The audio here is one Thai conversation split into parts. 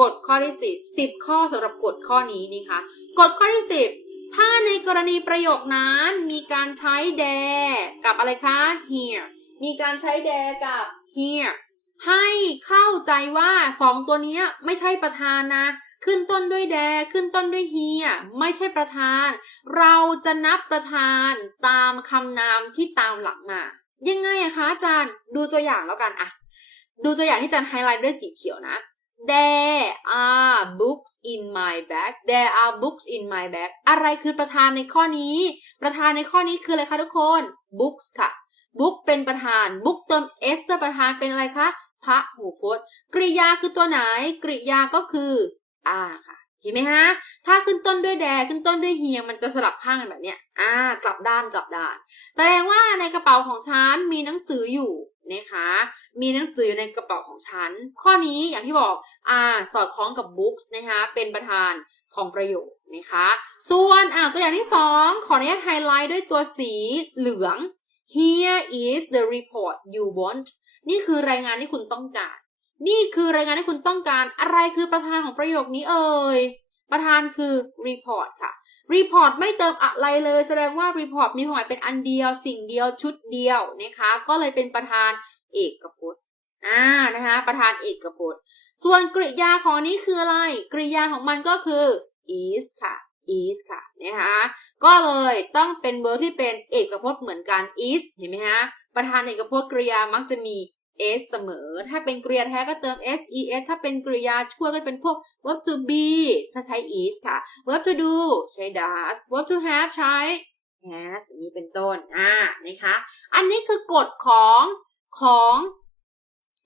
กฎข้อที่สิบสิบข้อสำหรับกฎข้อนี้นี่คะกฎข้อที่สิบถ้าในกรณีประโยคนั้นมีการใช้ there กับอะไรคะ here มีการใช้ there กับ here ให้เข้าใจว่าสองตัวนี้ไม่ใช่ประธานนะขึ้นต้นด้วย there ขึ้นต้นด้วย here ไม่ใช่ประธาน เราจะนับประธานตามคำนามที่ตามหลังมา ยังไงอะคะอาจารย์ ดูตัวอย่างแล้วกันอะ ดูตัวอย่างที่อาจารย์ไฮไลท์ด้วยสีเขียวนะ There are books in my bag There are books in my bag อะไรคือประธานในข้อนี้ ประธานในข้อนี้คืออะไรคะทุกคน books ค่ะ book เป็นประธาน book เติม s เติมประธานเป็นอะไรคะพระหูพจน์กริยาคือตัวไหน กริยาก็คือ are ค่ะเห็นไหมฮะ ถ้าขึ้นต้นด้วยแดขึ้นต้นด้วยเฮียมันจะสลับข้างกันแบบเนี้ยอ่ากลับด้านกลับด้าน แสดงว่าในกระเป๋าของฉันมีหนังสืออยู่ นะคะ มีหนังสืออยู่ในกระเป๋าของฉัน ข้อนี้อย่างที่บอกอ่าสอดคล้องกับ books นะคะ เป็นประธานของประโยคนะคะ ส่วนอ่าตัวอย่างที่สองขออนุญาตไฮไลท์ด้วยตัวสีเหลือง here is the report you want นี่คือรายงานที่คุณต้องการ นี่คือรายงานที่คุณต้องการ อะไรคือประธานของประโยคนี้เอ่ย ประธานคือ report ค่ะ report ไม่เติมอะไรเลย แสดงว่า report มีความหมายเป็นอันเดียว สิ่งเดียวชุดเดียวนะคะ ก็เลยเป็นประธานเอกพจน์อ่านะคะประธานเอกพจน์ ส่วนกริยาของอันนี้คืออะไร กริยาของมันก็คือ is ค่ะ is ค่ะนะคะก็เลยต้องเป็นเวอร์ที่เป็นเอกพจน์เหมือนกัน is เห็นไหมฮะประธานเอกพจน์กริยามักจะมี s เสมอ ถ้าเป็นกริยาแท้ก็เติม s e s ถ้าเป็นกริยาช่วยก็เป็นพวก verb to be ถ้าใช้ is ค่ะ verb to do ใช้ does verb to have ใช้ has นี้เป็นต้น อ่า นะคะ อันนี้คือกฎของของ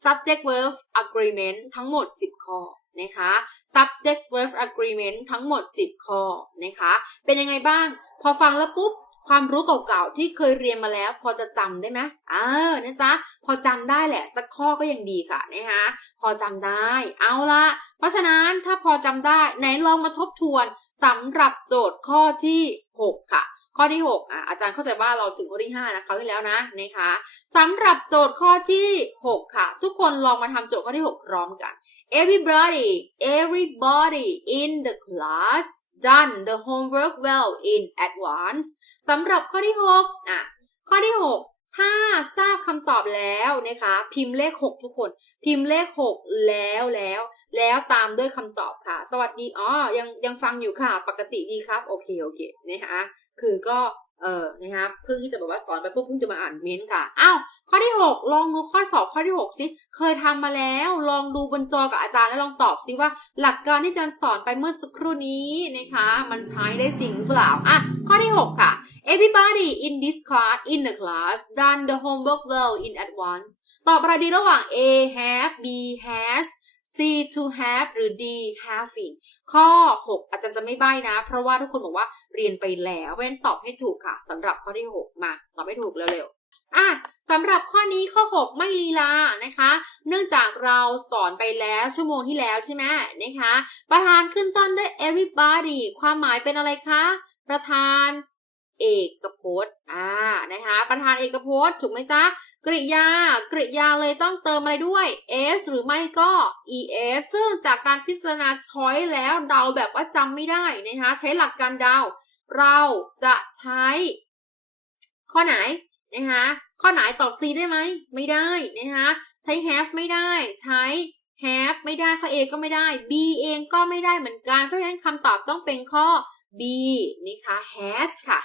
subject verb agreement ทั้งหมด 10 ข้อนะคะ subject verb agreement ทั้งหมด 10 ข้อนะคะ เป็นยังไงบ้าง พอฟังแล้วปุ๊บ ความรู้เก่าๆที่เคยเรียนมาแล้ว พอจะจำได้ไหมเออนะจ๊ะพอจำได้แหละสักข้อก็ยังดีค่ะนะคะพอจำได้ เอาละเพราะฉะนั้นถ้าพอจำได้ไหนลองมาทบทวนสำหรับโจทย์ข้อที่ 6 ค่ะข้อที่6อะอาจารย์เข้าใจว่าเราถึงข้อที่5นะคราวที่แล้วนะนะคะสำหรับโจทย์ข้อที่ 6 ค่ะ ทุกคนลองมาทำโจทย์ข้อที่ 6 พร้อมกัน everybody everybody in the class done the homework well in advance สำหรับข้อที่6อะข้อที่ 6 ถ้าทราบคำตอบแล้วนะคะ พิมพ์เลข 6 ทุกคน พิมพ์เลข 6 แล้วแล้ว แล้วตามด้วยคำตอบค่ะ สวัสดีอ๋อยังยังฟังอยู่ค่ะ ปกติดีครับ โอเค โอเคนะคะคือก็ เออนะคะเพิ่งที่จะแบบว่าสอนไปปุ๊บเพิ่งจะมาอ่านเม้นต์ค่ะ อ้าว ข้อที่ 6 ลองดูข้อสอบข้อที่ 6 สิ เคยทำมาแล้ว ลองดูบนจอกับอาจารย์แล้วลองตอบสิว่า หลักการที่อาจารย์สอนไปเมื่อสักครู่นี้นะคะ มันใช้ได้จริงหรือเปล่า อะ ข้อที่ 6 ค่ะ everybody in this class in the class done the homework well in advance ตอบอะไรดีระหว่าง A have B has C to have หรือ D having ข้อ 6 อาจารย์จะไม่ใบ้นะ เพราะว่าทุกคนบอกว่าเรียนไปแล้วเพราะฉะนั้นตอบให้ถูกค่ะสำหรับข้อที่ 6 มา ตอบให้ถูกเร็วๆอะสำหรับข้อนี้ข้อ 6 ไม่ลีลานะคะ เนื่องจากเราสอนไปแล้วชั่วโมงที่แล้วใช่ไหมนะคะ ประธานขึ้นต้นด้วย everybody ความหมายเป็นอะไรคะ ประธาน เอกพจน์ อ่า นะคะ ประธานเอกพจน์ถูกไหมจ๊ะ กริยา กริยาเลยต้องเติมอะไรด้วย s หรือไม่ก็ es ซึ่งจากการพิจารณาช้อยแล้วเดาแบบว่าจำไม่ได้นะคะ ใช้หลักการเดา เราจะใช้ ข้อไหนนะคะข้อไหนตอบ C ได้ไหม ไม่ได้นะคะใช้ have ไม่ได้ ใช้ have ไม่ได้ ข้อ A ก็ไม่ได้ B เองก็ไม่ได้เหมือนกัน เพราะฉะนั้นคำตอบต้องเป็นข้อ B นะคะ has ค่ะ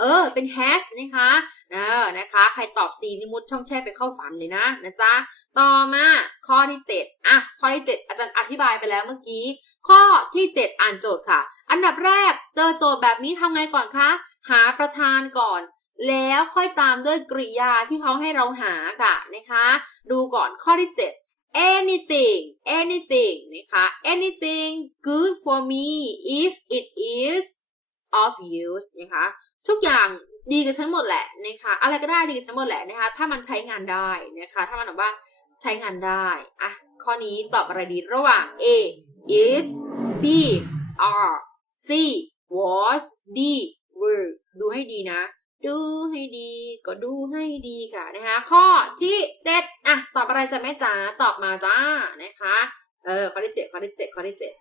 เออ เป็น has นะคะเออนะคะ ใครตอบ C นี่มุดช่องแช่ไปเข้าฝันเลยนะนะจ๊ะ ต่อมาข้อที่ 7 อะ ข้อที่ 7 อาจารย์อธิบายไปแล้วเมื่อกี้ ข้อที่ 7 อ่านโจทย์ค่ะ อันดับแรกเจอโจทย์แบบนี้ทำไงก่อนคะ หาประธานก่อน แล้วค่อยตามด้วยกริยาที่เขาให้เราหาค่ะนะคะ ดูก่อนข้อที่ 7 anything anything นะคะ anything good for me if it is of use นะคะ ทุกอย่างดีกับฉันหมดแหละนะคะอะไรก็ได้ดีกับฉันหมดแหละนะคะถ้ามันใช้งานได้นะคะถ้ามันแบบว่าใช้งานได้อะข้อนี้ตอบอะไรดีระหว่าง A is B are C was D were ดูให้ดีนะ ดูให้ดี ก็ดูให้ดีค่ะนะคะ ข้อที่7อะตอบอะไรจะแม่จ๋าตอบมาจ้านะคะเเออข้อที่เจ็ดข้อที่เจ็ดข้อที่เจ็ด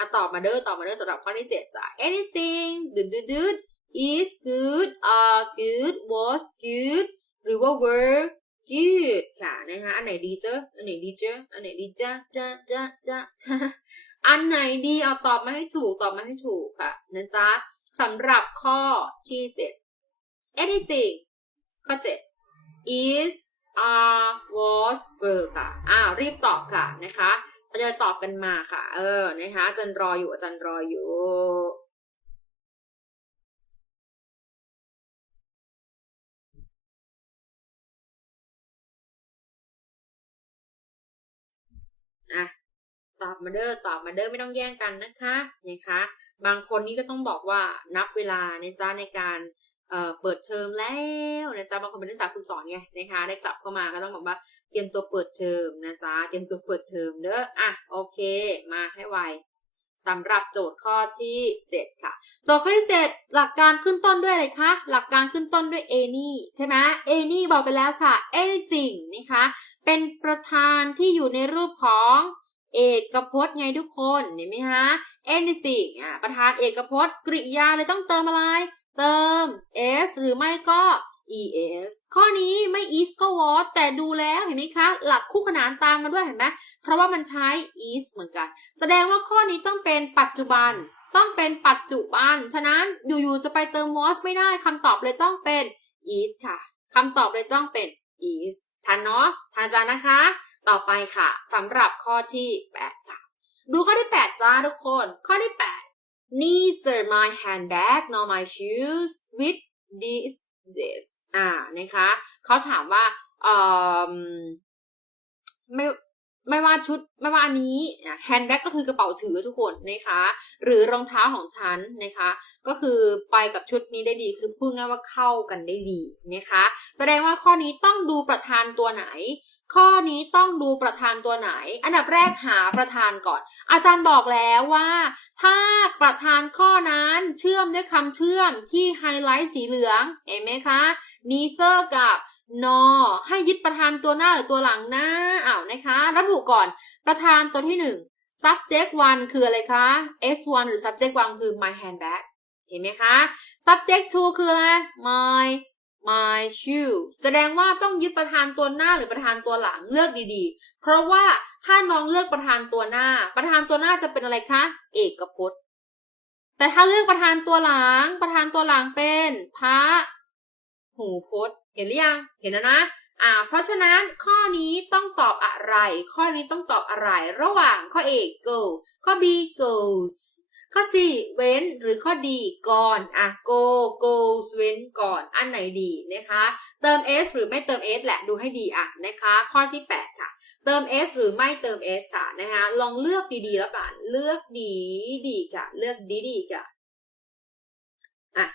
อะตอบมาเด้อตอบมาเด้อสำหรับข้อที่เจ็ดจ้ะ anything ดืดดืดดืด is good are good was good หรือว่า were good ค่ะนะคะอันไหนดีเจ้าอันไหนดีเจ้าอันไหนดีจ้าจ้าจ้าจ้าจ้าอันไหนดีเอาตอบมาให้ถูกตอบมาให้ถูกค่ะนะจ๊ะสำหรับข้อที่เจ็ด anything ข้อเจ็ด is are was were ค่ะอ้าวรีบตอบค่ะนะคะ เราจะตอบกันมาค่ะ เออนะคะอาจารย์รออยู่อาจารย์รออยู่อะตอบมาเด้อตอบมาเด้อไม่ต้องแย่งกันนะคะนะคะ บางคนนี่ก็ต้องบอกว่านับเวลานะจ๊ะในการเอ่อเปิดเทอมแล้วนะจ๊ะบางคนเป็นนักศึกษาฝึกสอนไงนะคะ ได้กลับเข้ามาก็ต้องบอกว่า เตรียมตัวเปิดเทอมนะจ๊ะ เตรียมตัวเปิดเทอมเด้อ อะ โอเค มาให้ไวสำหรับโจทย์ข้อที่ 7 ค่ะ โจทย์ข้อที่ 7 หลักการขึ้นต้นด้วยอะไรคะ หลักการขึ้นต้นด้วย any ใช่ไหม any บอกไปแล้วค่ะ anything นะคะ เป็นประธานที่อยู่ในรูปของเอกพจน์ไงทุกคน เห็นไหมคะ anything อะ ประธานเอกพจน์กริยาเลยต้องเติมอะไร เติม s หรือไม่ก็ es ข้อนี้ไม่ is ก็ was แต่ดูแล้วเห็นไหมคะ หลักคู่ขนานตามมาด้วยเห็นไหมเพราะว่ามันใช้ is เหมือนกัน แสดงว่าข้อนี้ต้องเป็นปัจจุบัน ต้องเป็นปัจจุบัน ฉะนั้นอยู่ๆจะไปเติม was ไม่ได้คำตอบเลยต้องเป็น is ค่ะคำตอบเลยต้องเป็น is ทันเนาะทันจานะคะ ต่อไปค่ะสำหรับข้อที่ 8 ค่ะ ดูข้อที่ 8 จ้าทุกคน ข้อที่ 8 neither my handbag nor my shoes with this this อ่านะคะเขาถามว่าเอ่อไม่ไม่ว่าชุดไม่ว่าอันนี้แฮนด์แบ็กก็คือกระเป๋าถือทุกคนนะคะหรือรองเท้าของฉันนะคะ ก็คือไปกับชุดนี้ได้ดีคือพูดง่ายว่าเข้ากันได้ดีนะคะ แสดงว่าข้อนี้ต้องดูประธานตัวไหน ข้อนี้ต้องดูประธานตัวไหน อันดับแรกหาประธานก่อน อาจารย์บอกแล้วว่า ถ้าประธานข้อนั้นเชื่อมด้วยคำเชื่อมที่ไฮไลท์สีเหลือง เห็นไหมคะ neither กับ nor ให้ยึดประธานตัวหน้าหรือตัวหลังหน้าอ้าวนะคะ ระบุก่อน ประธานตัวที่หนึ่ง subject one คืออะไรคะ s1 หรือ subject one คือ my handbag เห็นไหมคะ subject two คืออะไร my my shoe แสดงว่าต้องยึดประธานตัวหน้าหรือประธานตัวหลังเลือกดีๆ เพราะว่าถ้าน้องเลือกประธานตัวหน้า ประธานตัวหน้าจะเป็นอะไรคะ เอกพจน์ แต่ถ้าเลือกประธานตัวหลัง ประธานตัวหลังเป็นพระหูพจน์ เห็นหรือยัง เห็นแล้วนะ อ่า เพราะฉะนั้นข้อนี้ต้องตอบอะไร ข้อนี้ต้องตอบอะไร ระหว่างข้อ A go ข้อ B goes ข้อ C เว้นหรือข้อ D ก่อนอะ go goes เว้นก่อนอันไหนดีนะคะ เติม s หรือไม่เติม s แหละดูให้ดีอะนะคะ ข้อที่ 8 ค่ะ เติม s หรือไม่เติม s ค่ะนะคะลองเลือกดีๆแล้วกันเลือกดีดีค่ะ เลือกดีดีค่ะอะ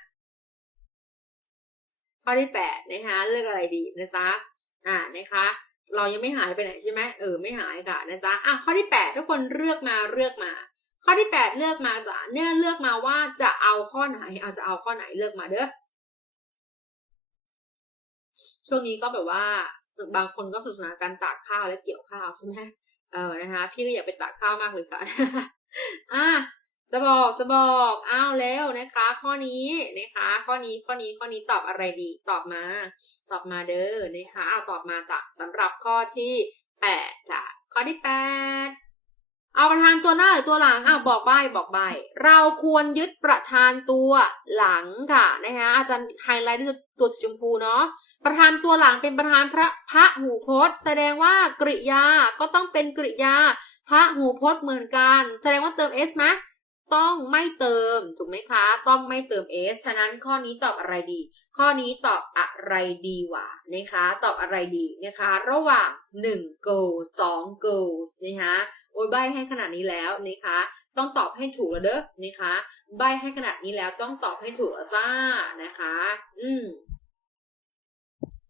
ข้อที่ 8 นะคะเลือกอะไรดีนะจ๊ะอ่านะคะเรายังไม่หายไปไหนใช่ไหมเออไม่หายค่ะนะจ๊ะอะข้อที่ 8 ทุกคนเลือกมาเลือกมา ข้อที่ 8 เลือกมาจ้ะเนี่ยเลือกมาว่าจะเอาข้อไหนเอาจะเอาข้อไหนเลือกมาเด้อช่วงนี้ก็แบบว่าบางคนก็สนุกสนานการตากข้าวและเกี่ยวข้าวใช่ไหมเออนะคะ พี่ก็อยากไปตากข้าวมากเลยค่ะอะจะบอกจะบอกอ้าวแล้วนะคะ ข้อนี้นะคะ ข้อนี้ข้อนี้ข้อนี้ตอบอะไรดีตอบมา ตอบมาเด้อนะคะอ้าวตอบมาจ้ะสำหรับข้อที่แปดจ้ะข้อที่แปด เอาประธานตัวหน้าหรือตัวหลังอะบอกใบบอกใบเราควรยึดประธานตัวหลังค่ะนะคะอาจารย์ไฮไลท์ด้วยตัวสีชมพูเนาะประธานตัวหลังเป็นประธานพระพระหูพจน์ แสดงว่ากริยาก็ต้องเป็นกริยาพระหูพจน์เหมือนกัน แสดงว่าเติม s ไหม ต้องไม่เติมถูกไหมคะ ต้องไม่เติม s ฉะนั้นข้อนี้ตอบอะไรดี ข้อนี้ตอบอะไรดีวะนะคะ ตอบอะไรดีนะคะ ระหว่าง 1 go 2 goes นะคะโอ้ยใบให้ขนาดนี้แล้วนะคะ ต้องตอบให้ถูกแล้วเด้อนะคะ ใบให้ขนาดนี้แล้วต้องตอบให้ถูกแล้วจ้านะคะ อืม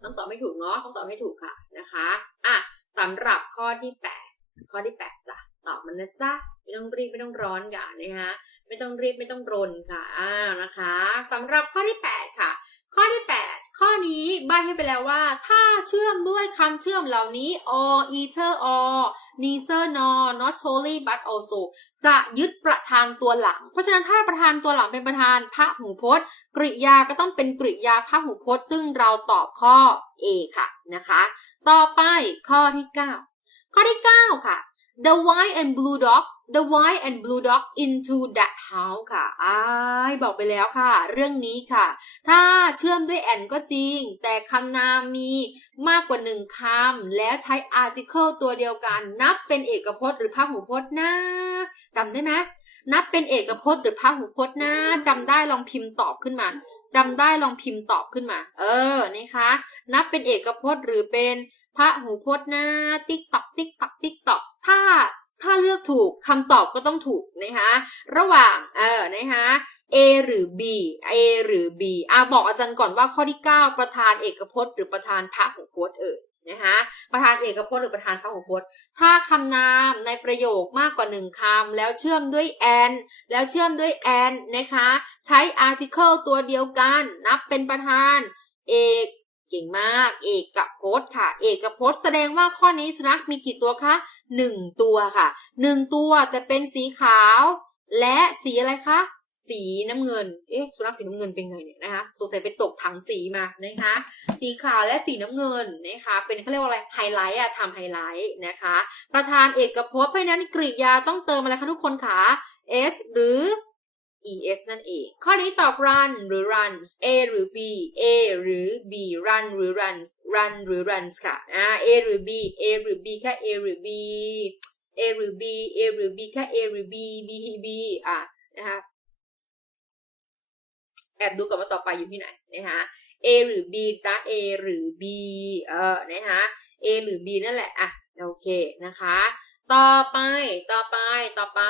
ต้องตอบให้ถูกเนาะต้องตอบให้ถูกค่ะนะคะ อะสำหรับข้อที่ 8 ข้อที่ 8จ้ะ ตอบมันนะจ๊ะไม่ต้องรีบไม่ต้องร้อนค่ะนะคะไม่ต้องรีบไม่ต้องรนค่ะอ่านะคะสำหรับข้อที่ 8 ค่ะ ข้อที่ 8 ข้อนี้ใบให้ไปแล้วว่า ถ้าเชื่อมด้วยคำเชื่อมเหล่านี้ or either or neither nor not solely but also จะยึดประธานตัวหลัง เพราะฉะนั้นถ้าประธานตัวหลังเป็นประธานพระหูพจน์ กริยาก็ต้องเป็นกริยาพระหูพจน์ ซึ่งเราตอบข้อ A ค่ะนะคะ ต่อไปข้อที่ 9 ข้อที่ 9 ค่ะ the white and blue dog the white and blue dog into that house ค่ะอ้ายบอกไปแล้วค่ะ เรื่องนี้ค่ะ ถ้าเชื่อมด้วย and ก็จริง แต่คำนามมีมากกว่าหนึ่งคำ แล้วใช้ article ตัวเดียวกัน นับเป็นเอกพจน์หรือพหูพจน์นะจำได้ไหมนับเป็นเอกพจน์หรือพหูพจน์นะจำได้ลองพิมพ์ตอบขึ้นมาจำได้ลองพิมพ์ตอบขึ้นมา เออ นะคะ นับเป็นเอกพจน์หรือเป็น พระหูพจน์นะติ๊กตอกติ๊กตอกติ๊กตอกถ้าถ้าเลือกถูกคำตอบก็ต้องถูกนะคะระหว่างเออนะคะ A หรือ B A หรือ B อะบอกอาจารย์ก่อนว่าข้อที่ 9 ประธานเอกพจน์ หรือประธานพระหูพจน์เออนะคะประธานเอกพจน์หรือประธานพหูพจน์ ถ้าคำนามในประโยคมากกว่าหนึ่งคำแล้วเชื่อมด้วย and แล้วเชื่อมด้วย and นะคะ ใช้ article ตัวเดียวกัน นับเป็นประธาน เอก เก่งมาก เอกพจน์ค่ะ เอกพจน์แสดงว่าข้อนี้สุนัขมีกี่ตัวคะหนึ่งตัวค่ะหนึ่งตัวแต่เป็นสีขาว และสีอะไรคะสีน้ำเงิน เอ๊ะ สุนัขสีน้ำเงินเป็นไงเนี่ยนะคะ สงสัยไปตกถังสีมานะคะ สีขาวและสีน้ำเงินนะคะ เป็นเขาเรียกว่าอะไร ไฮไลท์อะทำไฮไลท์นะคะ ประธานเอกพจน์เพราะฉะนั้นกริยาต้องเติมอะไรคะทุกคนคะ s หรือ es นั่นเอง ข้อนี้ตอบ run หรือ runs a หรือ b a หรือ b run หรือ runs run หรือ runs ค่ะอ่า a หรือ b a หรือ b แค่ a หรือ b a หรือ b a หรือ b แค่ a หรือ b b b อะนะคะแอบดูก่อนว่าต่อไปอยู่ที่ไหนนะคะ A หรือ B จ้ะ A หรือ B เออนะคะ A หรือ B นั่นแหละอะโอเคนะคะ ต่อไปต่อไปต่อไป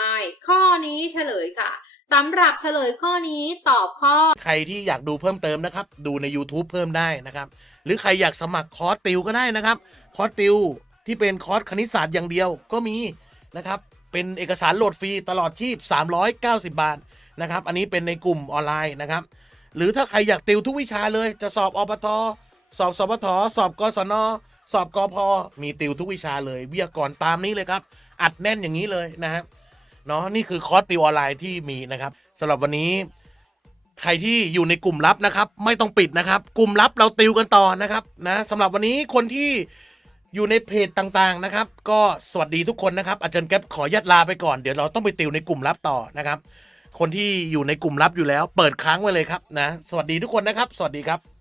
ข้อนี้เฉลยค่ะ สำหรับเฉลยข้อนี้ตอบข้อ ใครที่อยากดูเพิ่มเติมนะครับ ดูใน YouTube เพิ่มได้นะครับ หรือใครอยากสมัครคอร์สติวก็ได้นะครับ คอร์สติวที่เป็นคอร์สคณิตศาสตร์อย่างเดียวก็มีนะครับ เป็นเอกสารโหลดฟรีตลอดชีพ 390 บาทนะครับ อันนี้เป็นในกลุ่มออนไลน์นะครับ หรือถ้าใครอยากติวทุกวิชาเลยจะสอบอปทสอบสปทสอบกศนสอบกพมีติวทุกวิชาเลยวิทยากรตามนี้เลยครับ อัดแน่นอย่างนี้เลยนะครับ เนาะนี่คือคอร์สติวออนไลน์ที่มีนะครับสำหรับวันนี้ ใครที่อยู่ในกลุ่มลับนะครับ ไม่ต้องปิดนะครับ กลุ่มลับเราติวกันต่อนะครับนะสำหรับวันนี้คนที่อยู่ในเพจต่างๆนะครับ ก็สวัสดีทุกคนนะครับ อาจารย์แก๊ปขอยัดลาไปก่อนเดี๋ยวเราต้องไปติวในกลุ่มลับต่อนะครับ คนที่อยู่ในกลุ่มลับอยู่แล้ว เปิดค้างไว้เลยครับนะ สวัสดีทุกคนนะครับ สวัสดีครับ